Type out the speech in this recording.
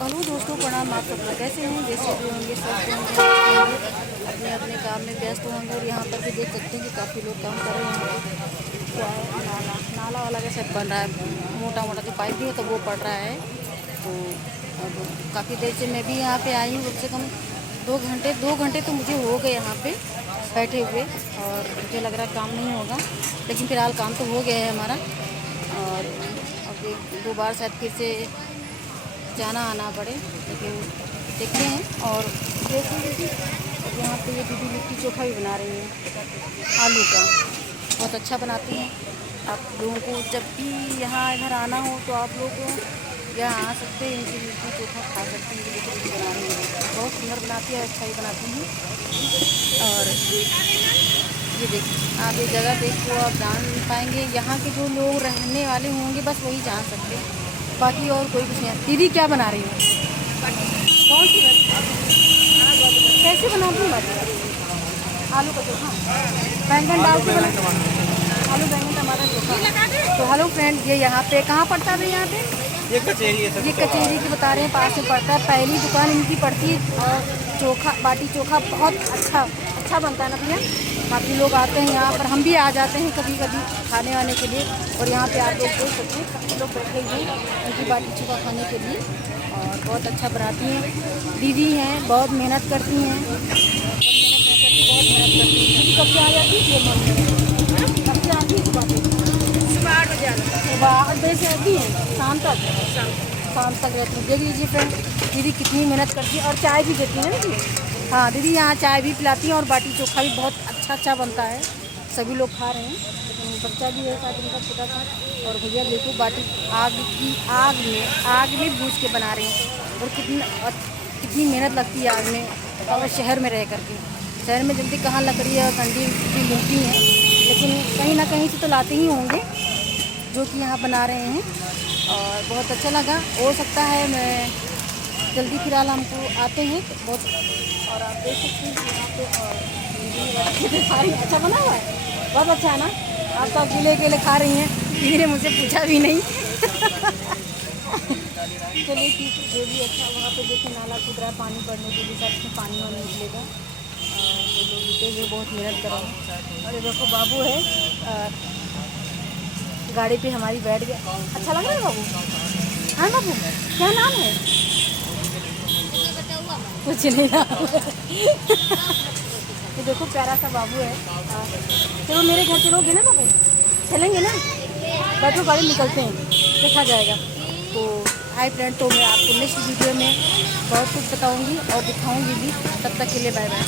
Hello दोस्तों, प्रणाम। आप सब लोग कैसे हैं? जैसे भी होंगे, स्वस्थ होंगे, अपने अपने काम में व्यस्त होंगे। और यहाँ पर भी देख सकते हैं कि काफ़ी लोग काम कर रहे हैं। क्या है, नाला नाला वाला कैसे बन रहा है, मोटा मोटा जो पाइप भी है तो वो पड़ रहा है। तो अब काफ़ी देर से मैं भी यहाँ पे आई हूँ, कम से कम 2 घंटे तो मुझे हो गए यहाँ पे बैठे हुए। और मुझे लग रहा है काम नहीं होगा, लेकिन फ़िलहाल काम तो हो गया है हमारा। और अब 2 बार शायद फिर से जाना आना पड़े, लेकिन देखते हैं। और देखिए कि यहाँ पे ये दीदी लिट्टी चोखा भी बना रही हैं आलू का, बहुत अच्छा बनाती हैं। आप लोगों को जब भी यहाँ इधर आना हो तो आप लोग यहाँ आ सकते हैं, इनकी लिट्टी चोखा खा सकते हैं। लिट्टी लिट्टी बना रही हैं, बहुत सुंदर बनाती है, अच्छा ही बनाती हैं। और ये देखिए, आप ये जगह देख को आप जान पाएंगे, यहाँ के जो लोग रहने वाले होंगे बस वही जान सकते हैं, बाकी और कोई कुछ नहीं। दीदी क्या बना रही हो? कौन सी कैसे बनाती हूँ? आलू का चोखा, बैंगन डाल के बना, आलू बैंगन टमाटर चोखा। तो हेलो फ्रेंड, ये यहाँ पे कहाँ पड़ता है? यहाँ पे ये कचेरी की बता रहे हैं, पास में पड़ता है। पहली दुकान इनकी पड़ती है। और चोखा, बाटी चोखा बहुत अच्छा बनता है ना भैया। काफ़ी लोग आते हैं यहाँ पर, हम भी आ जाते हैं कभी कभी खाने वाने के लिए। और यहाँ पे आप लोग देख सकते हैं, काफ़ी लोग बैठे हुए हैं उनकी बाटी चोखा खाने के लिए। और बहुत अच्छा बनाती हैं दीदी हैं, बहुत मेहनत करती हैं, बहुत मेहनत करती हैं। दीदी कब से आ जाती है? कब से आती है? सुबह 8 बजे आती है। सुबह 8 बजे से आती है, शाम तक रहती है। देख लीजिए फ्रेंड, दीदी कितनी मेहनत करती है। और चाय भी देती है ना दीदी। हाँ, दीदी यहाँ चाय भी पिलाती हैं। और बाटी चोखा भी बहुत अच्छा बनता है, सभी लोग खा रहे हैं। लेकिन बच्चा भी है साथ उनका छोटा सा। और भैया देखो, बाटी आग में भूज के बना रहे हैं। और कितनी मेहनत लगती है आग में, और शहर में रह करके। शहर में जल्दी कहाँ लकड़ी और ठंडी मिलती हैं, लेकिन कहीं ना कहीं से तो लाते ही होंगे जो कि यहाँ बना रहे हैं। और बहुत अच्छा लगा। हो सकता है मैं जल्दी, फिलहाल हमको आते हैं बहुत। और आप देख सकते हैं यहाँ पे, और सारी अच्छा बना हुआ है, बहुत अच्छा है ना। आप तो अकेले खा रही हैं, किसी ने मुझे पूछा भी नहीं। चलिए ठीक, जो भी अच्छा। वहाँ पे देखिए नाला कूद रहा है पानी पड़ने के लिए, साथ में पानी वानी निकलेगा। तो लोग जुटे हुए बहुत मेहनत कर रहे हैं। और ये देखो बाबू है, गाड़ी पे हमारी बैठ गया। अच्छा लग रहा है बाबू? हाँ बाबू, क्या नाम है? कुछ नहीं नाम। ये देखो प्यारा सा बाबू है। चलो मेरे घर चलोगे ना बाबू? चलेंगे ना? बैठो, गाड़ी निकलते हैं, देखा जाएगा। तो हाय फ्रेंड, तो मैं आपको नेक्स्ट वीडियो में बहुत कुछ बताऊंगी और दिखाऊंगी भी। तब तक के लिए बाय बाय।